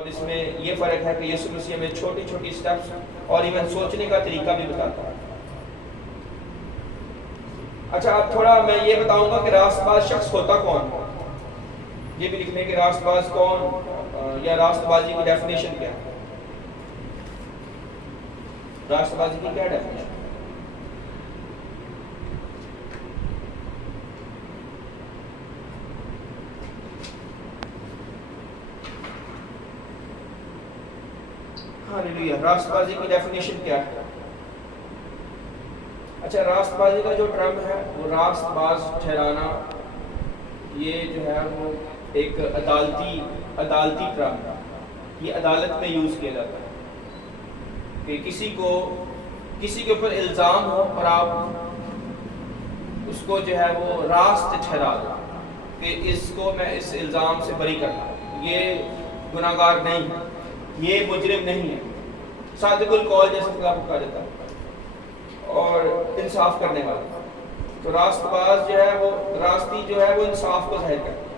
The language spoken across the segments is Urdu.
اور اس میں یہ فرق ہے کہ یسوع مسیح ہمیں چھوٹی چھوٹی سٹیپس اور ایون سوچنے کا طریقہ بھی بتاتا ہے. اچھا اب تھوڑا میں یہ بتاؤں گا کہ راست باز شخص ہوتا کون. یہ بھی لکھ لیں کہ راست باز کون یا راست بازی کی ڈیفینیشن کیا ہے. راست بازی کی کیا ڈیفینیشن؟ ہاللیلویا. راست بازی کی ڈیفینیشن کیا ہے؟ اچھا راست بازی کا جو ٹرم ہے وہ راست باز ٹھہرانا، یہ جو ہے وہ ایک عدالتی ٹرم ہے. یہ عدالت میں یوز کیا جاتا ہے کہ کسی کے اوپر الزام ہو اور آپ اس کو جو ہے وہ راست ٹھہرا دو کہ اس کو میں اس الزام سے بری کرتا ہوں، یہ گناہ گار نہیں ہے، یہ مجرم نہیں ہے، صادق القول جیسے خدا کو کہا جاتا ہے اور انصاف کرنے والا. تو راست باز جو ہے وہ راستی جو ہے وہ انصاف کو ظاہر کرتا ہے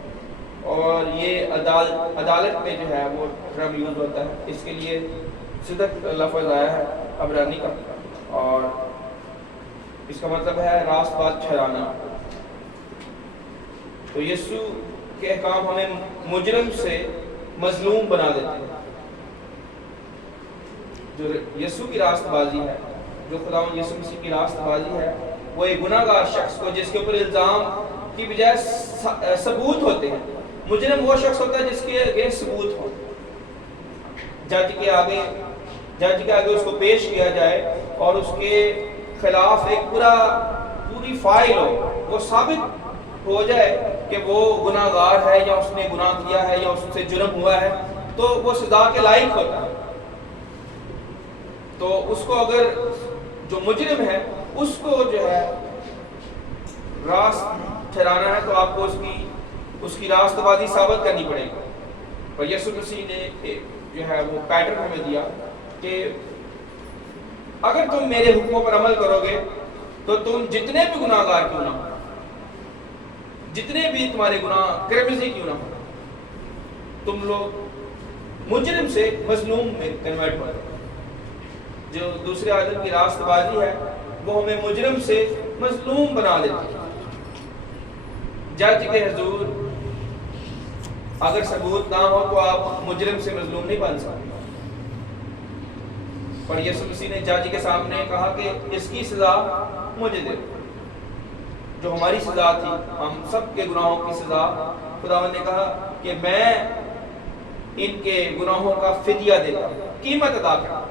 اور یہ عدالت میں جو ہے وہ ٹرم یوز ہوتا ہے. اس کے لیے صدق لفظ آیا ہے عبرانی کا اور اس کا مطلب ہے راست باز ٹھہرانا. تو یسوع کے احکام ہمیں مجرم سے مظلوم بنا دیتے ہیں. جو یسوع کی راست بازی ہے، جو خداوند یسوع مسیح کی راست بازی ہے، وہ ایک گناہ گار شخص کو جس کے اوپر الزام کی بجائے ثبوت ہوتے ہیں. مجرم وہ شخص ہوتا ہے جس کے اگینسٹ ثبوت ہو، جج کے آگے اس کو پیش کیا جائے اور اس کے خلاف ایک پوری فائل ہو، وہ ثابت ہو جائے کہ وہ گناہ گار ہے یا اس نے گناہ کیا ہے یا اس سے جرم ہوا ہے تو وہ سزا کے لائق ہوتا ہے. تو اس کو اگر جو مجرم ہے اس کو جو ہے راست ٹھہرانا ہے تو آپ کو اس کی راست بازی ثابت کرنی پڑے گی. اور یسوع مسیح نے جو ہے وہ پیٹرن ہمیں دیا کہ اگر تم میرے حکموں پر عمل کرو گے تو تم جتنے بھی گناہ گار کیوں نہ ہو، جتنے بھی تمہارے گناہ کرمزی کیوں نہ ہو، تم لوگ مجرم سے مظلوم میں کنورٹ ہو. جو دوسرے آدم کی راست بازی ہے وہ ہمیں مجرم سے مظلوم بنا دیتی ہے. جج کے حضور اگر ثبوت نہ ہو تو آپ مجرم سے مظلوم نہیں بن سکتے. پر یسوع مسیح نے جج کے سامنے کہا کہ اس کی سزا مجھے دے دو. جو ہماری سزا تھی، ہم سب کے گناہوں کی سزا، خداوند نے کہا کہ میں ان کے گناہوں کا فدیہ دیتا ہوں، قیمت ادا کرتا ہوں،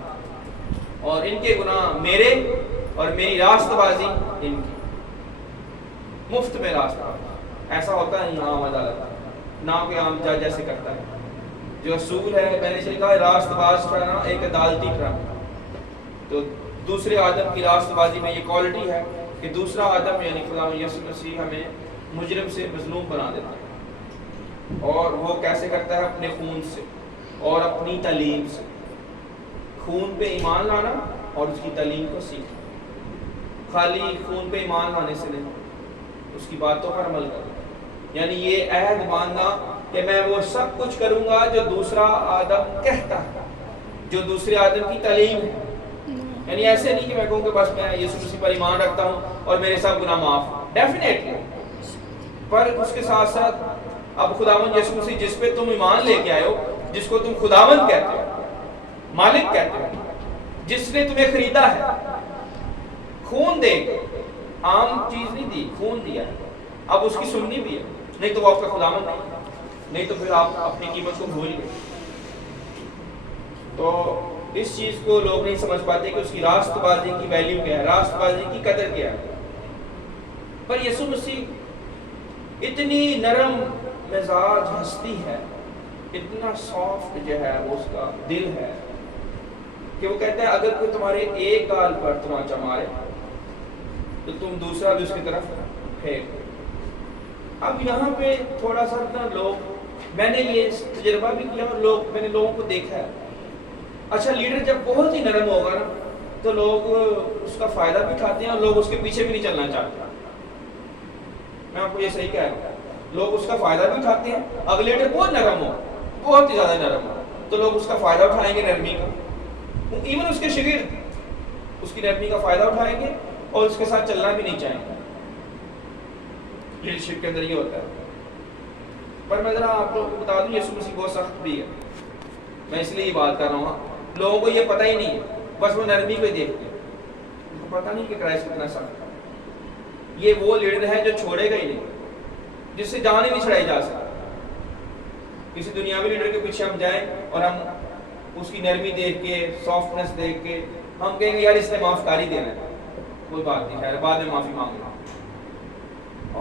اور ان کے گناہ میرے اور میری راست بازی ان کی، مفت میں راست بازی. ایسا ہوتا ہے عام عدالت، نہ کوئی عام جج ایسے کرتا ہے. جو اصول ہے میں نے کہا راست باز ٹھہرانا ایک عدالتی ٹرم. تو دوسرے آدم کی راست بازی میں یہ کوالٹی ہے کہ دوسرا آدم یعنی خداوند یسوع مسیح ہمیں مجرم سے مظلوم بنا دیتا ہے. اور وہ کیسے کرتا ہے؟ اپنے خون سے اور اپنی تعلیم سے. خون پہ ایمان لانا اور اس کی تعلیم کو سیکھنا. خالی خون پہ ایمان لانے سے نہیں، اس کی باتوں پر عمل کرنا. یعنی یہ عہد باندھنا کہ میں وہ سب کچھ کروں گا جو دوسرا آدم کہتا ہے، جو دوسرے آدم کی تعلیم ہے. یعنی ایسے نہیں کہ میں کہوں کہ بس میں یسوع مسیح پر ایمان رکھتا ہوں اور میرے سب گناہ معاف، ڈیفینیٹلی. پر اس کے ساتھ ساتھ اب خداوند یسوع مسیح جس پہ تم ایمان لے کے آئے ہو، جس کو تم خداوند کہتے ہو، مالک کہتے ہو، جس نے تمہیں خریدا ہے خون دے کے، عام چیز نہیں دی، خون دیا ہے، اب اس کی سننی بھی ہے، نہیں تو وہ آپ کا خداوند نہیں تو پھر آپ اپنی قیمت کو بھول گئے. تو اس چیز کو لوگ نہیں سمجھ پاتے کہ اس کی راست بازی کی ویلیو کیا ہے، راست بازی کی قدر کیا ہے. پر یسوع مسیح اتنی نرم مزاج ہستی ہے، اتنا سافٹ جو ہے وہ اس کا دل ہے کہ وہ کہتا ہے اگر کوئی تمہارے ایک گال پر تماچا مارے تو تم دوسرا بھی اس کی طرف پھینک. اب یہاں پہ تھوڑا سا نا لوگ، میں نے یہ تجربہ بھی کیا اور میں نے لوگوں کو دیکھا ہے. اچھا لیڈر جب بہت ہی نرم ہوگا نا تو لوگ اس کا فائدہ بھی اٹھاتے ہیں اور لوگ اس کے پیچھے بھی نہیں چلنا چاہتے. میں آپ کو یہ صحیح کہہ رہا ہوں، لوگ اس کا فائدہ بھی اٹھاتے ہیں. اگر لیڈر بہت نرم ہو، بہت ہی زیادہ نرم ہو، تو لوگ اس کا فائدہ اٹھائیں گے نرمی کا، ایون اس کے شاگرد اس کی نرمی کا فائدہ اٹھائیں گے اور اس کے ساتھ چلنا بھی نہیں چاہیں گے. لیڈرشپ کے اندر یہ ہوتا ہے. پر میں ذرا آپ لوگوں کو بتا دوں یسوع مسیح بہت سخت بھی ہے. میں اس لیے یہ بات کر رہا ہوں. لوگوں کو یہ پتہ ہی نہیں ہے، بس وہ نرمی کو ہی دیکھتے ہیں، ان کو پتہ نہیں کہ کرائسٹ کتنا سخت ہے. یہ وہ لیڈر ہے جو چھوڑے گا ہی نہیں، جس سے جان ہی نہیں چھڑائی جا سکتی. کسی دنیاوی لیڈر کے پیچھے ہم جائیں اور ہم اس کی نرمی دیکھ کے، سافٹنس دیکھ کے ہم کہیں گے یار اس نے معاف کر ہی دینا ہے، کوئی بات نہیں، خیر بعد میں معافی مانگ لوں،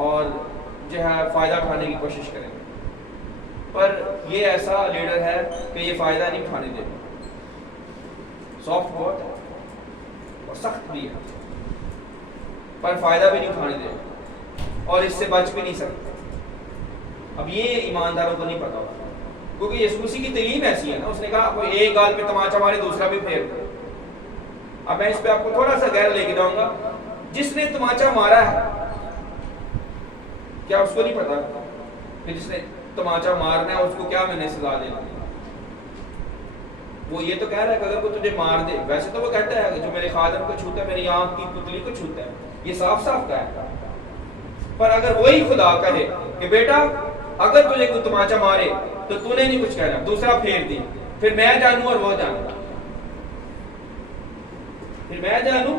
اور جو ہے فائدہ اٹھانے کی کوشش کریں. پر یہ ایسا لیڈر ہے کہ یہ فائدہ نہیں اٹھانے دے گا. سافٹ بہت ہے اور سخت بھی ہے، پر فائدہ بھی نہیں اٹھانے دے گا اور اس سے بچ بھی نہیں سکتا. اب یہ ایمانداروں کو نہیں پتا ہوتا، کیونکہ یسوع مسیح کی تعلیم ایسی ہے نا. اس نے کہا کوئی ایک گال پہ تماچا مارے دوسرا بھی پھیر دو. اب میں اس پہ آپ کو تھوڑا سا غیر لے کے جاؤں گا. جس نے تماچا مارا ہے کیا اس کو نہیں پتا کہ جس نے تماچا مارنا ہے اس کو کیا میں نے سزا دینا؟ وہ یہ تو کہہ رہا ہے کہ اگر کوئی تجھے مار دے، ویسے تو وہ کہتا ہے کہ جو میرے خادم کو چھوتا ہے میری آنکھ کی پتلی کو چھوتا ہے، یہ صاف صاف کہا ہے. پر اگر وہی خدا کہے کہ بیٹا اگر تجھے کوئی تماچا مارے تو تو نے نہیں کچھ کہنا، دوسرا پھیر دی، پھر میں جانوں اور وہ جانوں، پھر میں جانوں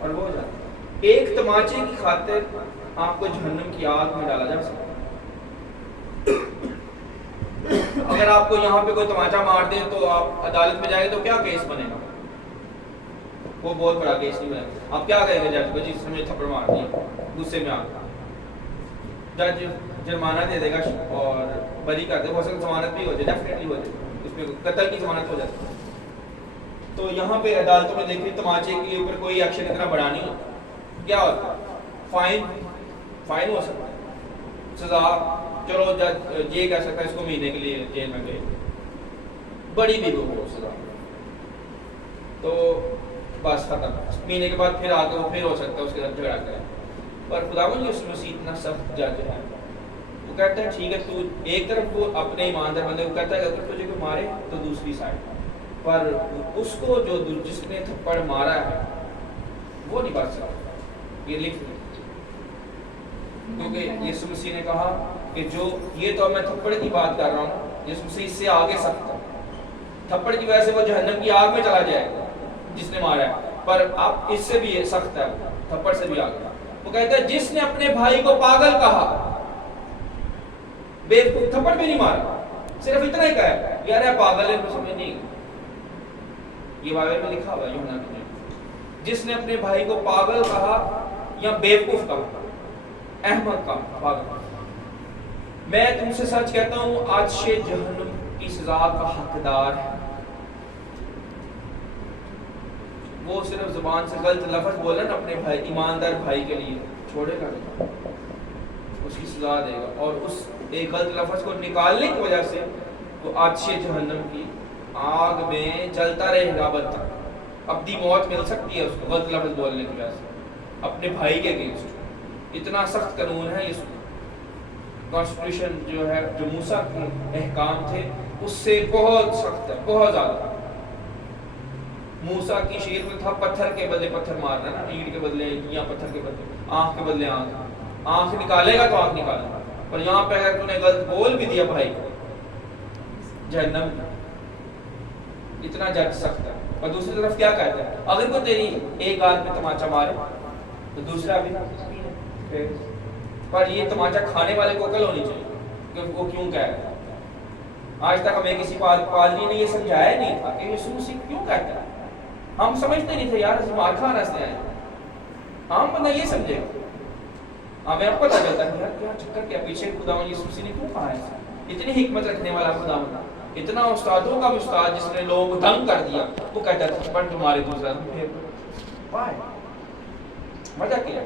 اور وہ جانوں. ایک تماچے کی خاطر آپ کو جہنم کی آگ میں ڈالا جا سکتا ہے. اگر آپ کو یہاں پہ کوئی تماچا مار دے تو آپ عدالت میں جائیں تو کیا کیس بنے گا؟ وہ بہت بڑا کیس نہیں بنے گا. آپ کیا کہیں گے جج کو؟ جس نے تھپڑ مار دیا، غصے میں آ جج جرمانہ دے دے گا اور بری کر دے. ہو سکتا ضمانت بھی ہو جائے، ڈیفینیٹلی ہو جائے، اس میں قتل کی ضمانت ہو جاتی ہے. تو یہاں پہ عدالتوں میں دیکھیں تماچے کے اوپر کوئی ایکشن اتنا بڑا نہیں ہوتا. کیا ہوتا ہے؟ فائن ہو سکتا ہے، سزا چلو جج یہ کہہ سکتا ہے اس کو مہینے کے لیے جیل میں گئے، بڑی بھی ہو سزا تو بس ختم. مہینے کے بعد پھر آگے وہ پھر ہو سکتا ہے اس کے ساتھ جھگڑا کرے. پر خداوند یسوع مسیح اتنا سخت جج ہے، وہ کہتا ہے ٹھیک ہے تو ایک طرف وہ اپنے ایماندار بندے کو کہتا ہے کہ اگر تجھے کوئی مارے تو دوسری سائڈ، پر اس کو جو جس نے تھپڑ مارا ہے وہ نہیں بچ سکتا. یہ لکھ لیں، کیونکہ یسوع مسیح نے کہا کہ جو یہ تو میں تھپڑ کی بات کر رہا ہوں، یسوع مسیح اس سے آگے سخت ہے. تھپڑ کی وجہ سے وہ جہنم کی آگ میں چلا جائے گا جس نے مارا ہے، پر اب اس سے بھی سخت ہے، تھپڑ سے بھی آگے. وہ کہتا ہے جس نے اپنے بھائی کو پاگل کہا، بیوقوف، تھپڑ بھی نہیں مارا، صرف اتنا ہی کہا یار یہ پاگل ہے، سمجھ نہیں. یہ بائبل میں لکھا ہوا ہے یوحنا میں، جس نے اپنے بھائی کو پاگل کہا یا بیوقوف کہا، احمق کہا، پاگل. میں تم سے سچ کہتا ہوں آج سے جہنم کی سزا کا حقدار ہے. وہ صرف زبان سے غلط لفظ بولا نا اپنے بھائی، ایماندار بھائی کے لیے، چھوڑے گا نہیں، اس کی سزا دے گا. اور اس ایک غلط لفظ کو نکالنے کی وجہ سے وہ آتش جہنم کی آگ میں جلتا رہے گا ابد تک. ابدی موت مل سکتی ہے اس کو غلط لفظ بولنے کی وجہ سے اپنے بھائی کے اگینسٹ. اتنا سخت قانون ہے اس کانسٹیٹیوشن جو ہے، جو موسیٰ کے احکام تھے اس سے بہت سخت ہے، بہت زیادہ. موسیٰ کی شریعت میں تھا پتھر کے بدلے پتھر مارنا نا، اینٹ کے بدلے یا پتھر کے بدلے آنکھ کے بدلے آنکھ. آنکھ نکالے گا تو آنکھ نکالے گا. پر یہاں پہ اگر تو نے غلط بول بھی دیا بھائی کو، جہنم. اتنا جج سخت ہے. اور دوسری طرف کیا کہتا ہے؟ اگر کوئی تیری ایک گال پہ تماچا مارے تو دوسرا بھی. پر یہ تماچا کھانے والے کو عقل ہونی چاہیے کہ وہ کیوں کہہ رہا ہے. آج تک ہمیں کسی پادری نے یہ سمجھایا نہیں تھا کہ یسوع مسیح کیوں کہتا ہے. ہم سمجھتے نہیں تھے یار مار کھانا سے آئے. عام بندہ یہ سمجھے گا، ہمیں اب پتہ چلتا ہے یار کیا چکر کیا پیچھے خداوند یسوع مسیح نے کیوں کہا ہے. اتنی حکمت رکھنے والا خداوند، اتنا استادوں کا بھی استاد جس نے لوگوں کو دنگ کر دیا، وہ کہتا تھا پر تمہارے دوسرا پھر پائے مزہ کیا.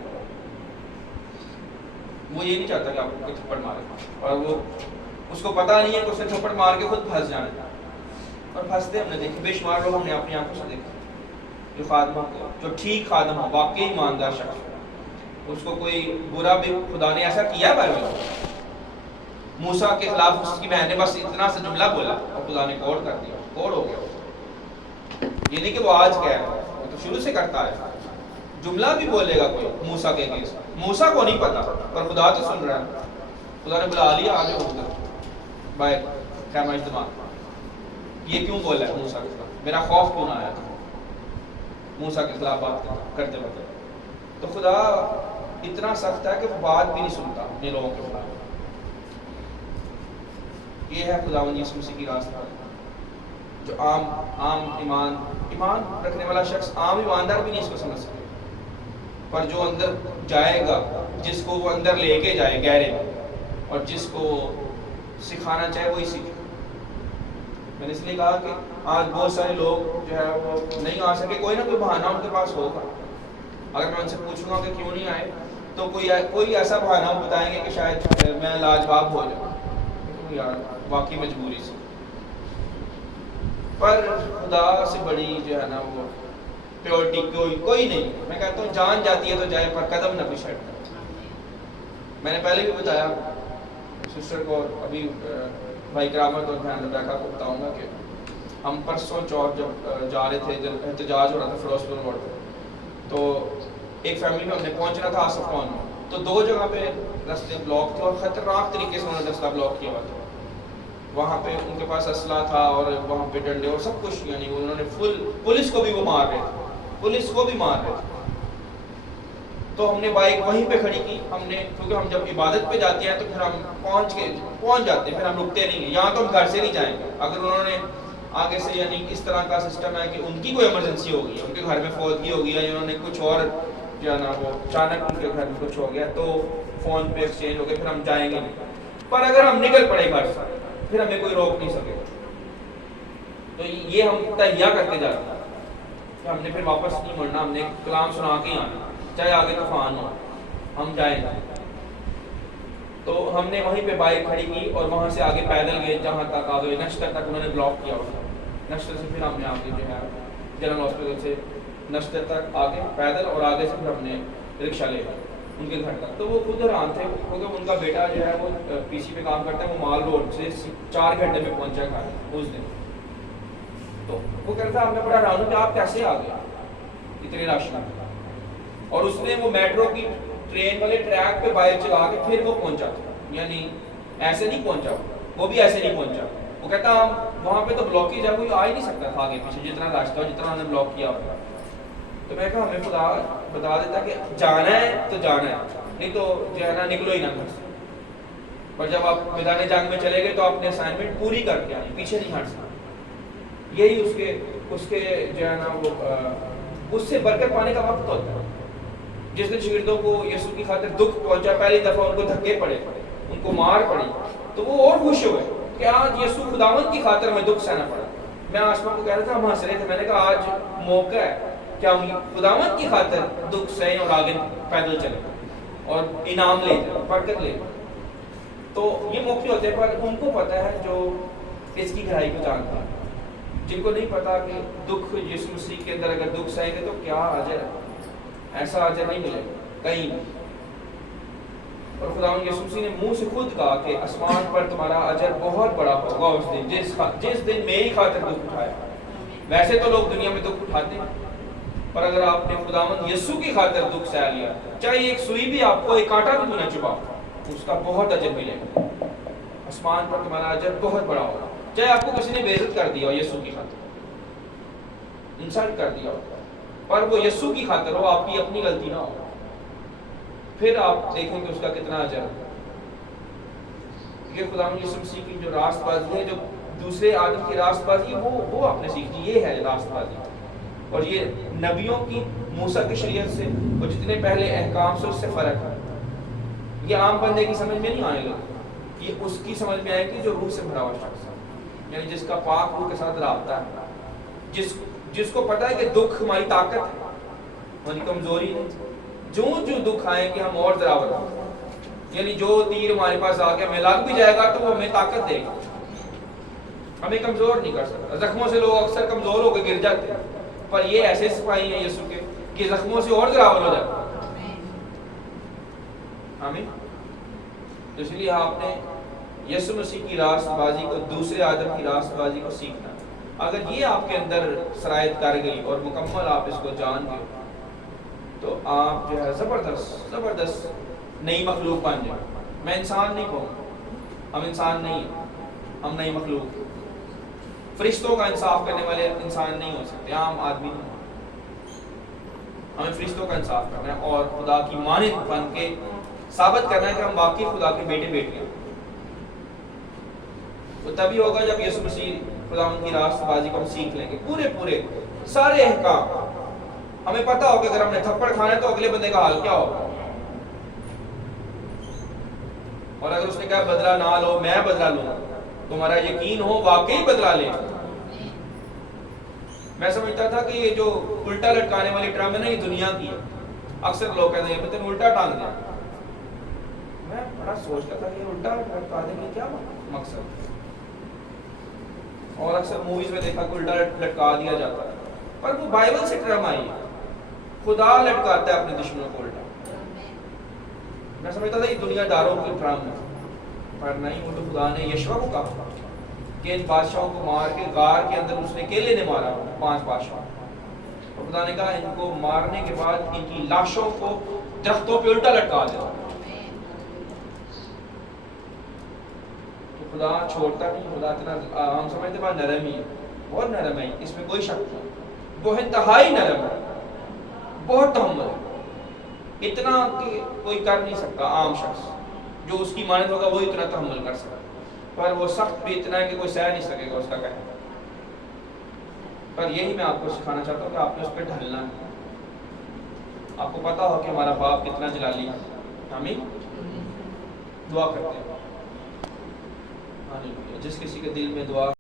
وہ یہ نہیں چاہتا کہ آپ کو تھپڑ مارے، اور وہ اس کو پتا نہیں ہے کہ اس نے تھپڑ مار کے خود پھنس جانا ہے. اور پھنستے ہم نے دیکھے، بے شمار لوگ ہم نے اپنی آنکھوں سے دیکھا جو خادمہ کو، جو ٹھیک خادم ہو، واقعی ایماندار شخص، اس کو کوئی برا بھی خدا نے ایسا کیا بائبل موسیٰ کے خلاف اس کی بہن نے بس اتنا سا جملہ بولا اور خدا نے کوڑ کر دیا، کوڑ ہو گیا. یہ نہیں کہ وہ آج کہہ رہا ہے، وہ تو شروع سے کرتا ہے. جملہ بھی بولے گا کوئی موسیٰ کے اگینسٹ، موسیٰ کو نہیں پتا پر خدا تو سن رہا ہے. خدا نے بلا لیا، آگے ادھر باہر خیمہ اجتماع. یہ کیوں بولا ہے موسیٰ کے خلاف؟ میرا خوف کیوں نہ آیا تھا موسیٰ کے خلاف بات کرتے وقت؟ تو خدا اتنا سخت ہے کہ وہ بات بھی نہیں سنتا اپنے لوگوں کے خلاف. یہ ہے خداوند یسوع مسیح کی راستہ، جو عام ایمان رکھنے والا شخص، عام ایماندار بھی نہیں اس کو سمجھ سکے. پر جو اندر جائے گا، جس کو وہ اندر لے کے جائے گہرے میں، اور جس کو سکھانا چاہے وہی سیکھے. میں نے اس لیے کہا کہ آج بہت سارے لوگ جو ہے وہ نہیں آ سکے، کوئی نہ کوئی بہانہ ان کے پاس ہوگا. اگر میں ان سے پوچھوں گا کہ کیوں نہیں آئے تو کوئی ایسا بہانہ بتائیں گے کہ شاید میں لاجواب ہو جاؤں، یار واقعی مجبوری سے. پر خدا سے بڑی جو ہے نا وہ پیورٹی کوئی نہیں. میں کہتا ہوں جان جاتی ہے تو جائے پر قدم نہ پچھڑ. میں نے پہلے بھی بتایا سسٹر کو، ابھی بھائی کرامت اور بہن ریبیکا کو بتاؤں گا کہ ہم پرسوں چوتھ جب جا رہے تھے، جب احتجاج ہو رہا تھا فیروز پور روڈ پہ، تو ایک فیملی میں ہم نے پہنچنا تھا آصف ٹاؤن میں. تو 2 جگہ پہ راستے بلاک تھے اور خطرناک طریقے سے انہوں نے رستہ بلاک کیا ہوا تھا. وہاں پہ ان کے پاس اسلحہ تھا اور وہاں پہ ڈنڈے اور سب کچھ، یعنی انہوں نے پولیس کو بھی وہ مار رہے تھے، پولیس کو بھی مار رہے تھے. تو ہم نے بائک وہیں پہ کھڑی کی. ہم نے، کیونکہ ہم جب عبادت پہ جاتے ہیں تو پھر ہم پہنچ جاتے ہیں، پھر ہم رکتے نہیں ہیں. یہاں تو ہم گھر سے نہیں جائیں گے. اگر انہوں نے آگے سے، یعنی اس طرح کا سسٹم ہے کہ ان کی کوئی ایمرجنسی ہو گئی ہے، ان کے گھر میں فوتگی ہو گئی ہے، یا انہوں نے کچھ اور جو ہے نا وہ اچانک ان کے گھر میں کچھ ہو گیا، تو فون پہ ایکسچینج ہو گیا، پھر ہم جائیں گے نہیں. پر اگر ہم نکل پڑے گھر سے پھر ہمیں کوئی روک نہیں سکے. تو یہ ہم تہیا کرتے جا رہے ہیں کہ ہم نے پھر واپس نہیں مڑنا، ہم نے کلام سنا کے ہی آنا، چاہے آگے طوفان ہو، ہم جائیں گے. تو ہم نے وہیں پہ بائک کھڑی کی اور وہاں سے آگے پیدل گئے جہاں تک آگے نشتر تک انہوں نے بلاک کیا ہوا. نشتر سے پھر ہم نے آگے جو ہے جنرل ہاسپٹل سے نشتر تک آگے پیدل، اور آگے سے پھر ہم نے رکشہ لے لیا ان کے گھر تک. تو وہ خود حیران تھے کیونکہ ان کا بیٹا جو ہے وہ پی سی پہ کام کرتا ہے، وہ مال روڈ سے 4 گھنٹے میں پہنچا گھر اس دن. تو وہ کہتا تھا میں بڑا حیران ہوں کہ آپ کیسے آ گئے اتنے رش میں. اور اس نے وہ میٹرو کی ٹرین والے ٹریک پہ بائک چلا کے پھر وہ پہنچا تھا، یعنی ایسے نہیں پہنچا، وہ بھی ایسے نہیں پہنچا. وہ کہتا وہاں پہ تو بلاکیج ہے، کوئی آ ہی نہیں سکتا تھا آگے پیچھے، جتنا رش تھا جتنا انہوں نے بلاک کیا ہوا. تو میں کہا ہمیں خدا بتا دیتا کہ جانا ہے تو جانا ہے، نہیں تو جو ہے نا نکلو ہی نہ گھر سے. پر جب آپ میدان جنگ میں چلے گئے تو آپ نے اسائنمنٹ پوری کر کے آئیں، پیچھے نہیں ہٹ سکتے. یہی اس کے جو ہے نا وہ اس سے برکت پانے کا وقت ہوتا ہے. جس دن شاگردوں کو یسوع کی خاطر دکھ پہنچا، پہلی دفعہ ان کو دھکے پڑے، ان کو مار پڑی، تو وہ اور خوش ہوئے کہ آج یسوع خداوند کی خاطر میں دکھ سہنا پڑا. میں آسمان کو کہہ رہا تھا، ہم ہنس رہے تھے. میں نے کہا آج موقع ہے کہ ہم خداوند کی خاطر دکھ سہیں اور آگے پیدل چلیں اور انعام لے جائیں، برکت لے. تو یہ موقع ہوتے ہیں، پر ان کو پتہ ہے جو اس کی گہرائی کو جانتا ہے. جن کو نہیں پتا کہ دکھ یسوع مسیح کے اندر اگر دکھ سہیں گے تو کیا اجر ہے، ایسا اجر نہیں ملے کہیں. اور خداوند یسوع مسیح نے منہ سے خود کہا کہ آسمان پر تمہارا اجر بہت بڑا ہوگا اس دن، جس دن میری خاطر دکھ اٹھایا. ویسے تو لوگ دنیا میں دکھ اٹھاتے ہیں، پر اگر آپ نے خداوند یسوع کی خاطر دکھ سہ لیا، چاہے ایک سوئی بھی آپ کو، ایک کانٹا بھی نہ چبھا، اس کا بہت اجر ملے گا. آسمان پر تمہارا اجر بہت بڑا ہوگا. چاہے آپ کو کسی نے بے عزت کر دیا ہو یسوع کی خاطر، انسلٹ کر دیا ہو، پر وہ یسوع کی خاطر ہو، آپ کی اپنی غلطی نہ ہو، پھر آپ دیکھیں کہ اس کا کتنا اجر ہے. یہ خداوند یسوع مسیح کی جو راست بازی ہے، جو دوسرے آدم کی راست بازی ہے، وہ آپ نے سیکھی. یہ ہے راست بازی. اور یہ نبیوں کی، موسیٰ کی شریعت سے اور جتنے پہلے احکام سے اس سے فرق ہے. یہ عام بندے کی سمجھ میں نہیں آنے لگا، یہ اس کی سمجھ میں آئے گی جو روح سے بھرا ہوا شخص ہے، یعنی جس کا پاک روح کے ساتھ رابطہ ہے، جس کو پتہ ہے کہ دکھ ہماری طاقت ہے، ہماری کمزوری ہے. جو دکھ آئیں گے ہم اور ضرور ہوں، یعنی جو تیر ہمارے پاس آ کے ہمیں لگ بھی جائے گا تو وہ ہمیں طاقت دے گا، ہمیں کمزور نہیں کر سکتا. زخموں سے لوگ اکثر کمزور ہو کے گر جاتے ہیں، پر یہ ایسے سپاہی ہیں یسوع کے کہ زخموں سے اور ضرور ہو جاتے ہیں. آمین. تو اس لیے آپ نے یسوع مسیح کی راست بازی کو، دوسرے آدم کی راست بازی کو سیکھنا۔ اگر یہ آپ کے اندر سرایت کر گئی اور مکمل آپ اس کو جان گئے تو آپ جو ہے زبردست نئی مخلوق بن جائیں۔ میں انسان نہیں کہوں، ہم انسان نہیں ہیں، ہم نئی مخلوق، فرشتوں کا انصاف کرنے والے انسان نہیں ہو سکتے، عام آدمی نہیں۔ ہمیں فرشتوں کا انصاف کرنا ہے اور خدا کی مانند بن کے ثابت کرنا ہے کہ ہم واقعی خدا کے بیٹے بیٹیاں۔ تو تبھی ہوگا جب یسوع مسیح خداوند کی راست بازی کو ہم سیکھ لیں گے، پورے سارے احکام ہمیں پتہ ہوگا۔ اگر ہم نے تھپڑ کھانا ہے تو اگلے بندے کا حال کیا ہوگا، اور اگر اس نے کہا بدلہ نہ لو میں بدلہ لوں، تمہارا یقین ہو واقعی بدلہ لے۔ میں سمجھتا تھا کہ یہ جو الٹا لٹکانے والی ٹرم ہے نا، یہ دنیا کی ہے۔ اکثر لوگ کہتے ہیں تم الٹا ٹانگ دیں، میں بڑا سوچتا تھا کہ الٹا لٹکا دیں گے کیا مقصد، اور اکثر موویز میں دیکھا کہ الٹا لٹکا دیا جاتا ہے، پر وہ بائبل سے ٹرم آئی ہے، خدا لٹکاتا ہے اپنے دشمنوں کو الٹا۔ میں سمجھتا تھا یہ دنیا داروں کی ٹرم ہے، پر نہیں، وہ تو خدا نے یشوع کو کہا کہ ان بادشاہوں کو مار کے غار کے اندر اس نے اکیلے نے مارا 5 بادشاہ، اور خدا نے کہا ان کو مارنے کے بعد ان کی لاشوں کو درختوں پہ الٹا لٹکا دیا۔ تو خدا چھوڑتا نہیں، خدا اتنا ہم سمجھتے ہیں نرم ہی ہے، بہت نرم ہے، اس میں کوئی شک نہیں، وہ انتہائی نرم ہے، بہت تحمل ہے، اتنا کہ کوئی کر نہیں سکتا عام شخص جو اس کی مانند ہوگا وہی اتنا تحمل کر سکتا، پر وہ سخت بھی اتنا ہے کہ کوئی سہ نہیں سکے گا اس کا کہنا۔ پر یہی میں آپ کو سکھانا چاہتا ہوں کہ آپ نے اس پہ ڈھلنا ہے۔ آپ کو پتا ہو کہ ہمارا باپ کتنا جلالی ہے، آمین، دعا کرتے ہیں۔ جس کسی کے دل میں دعا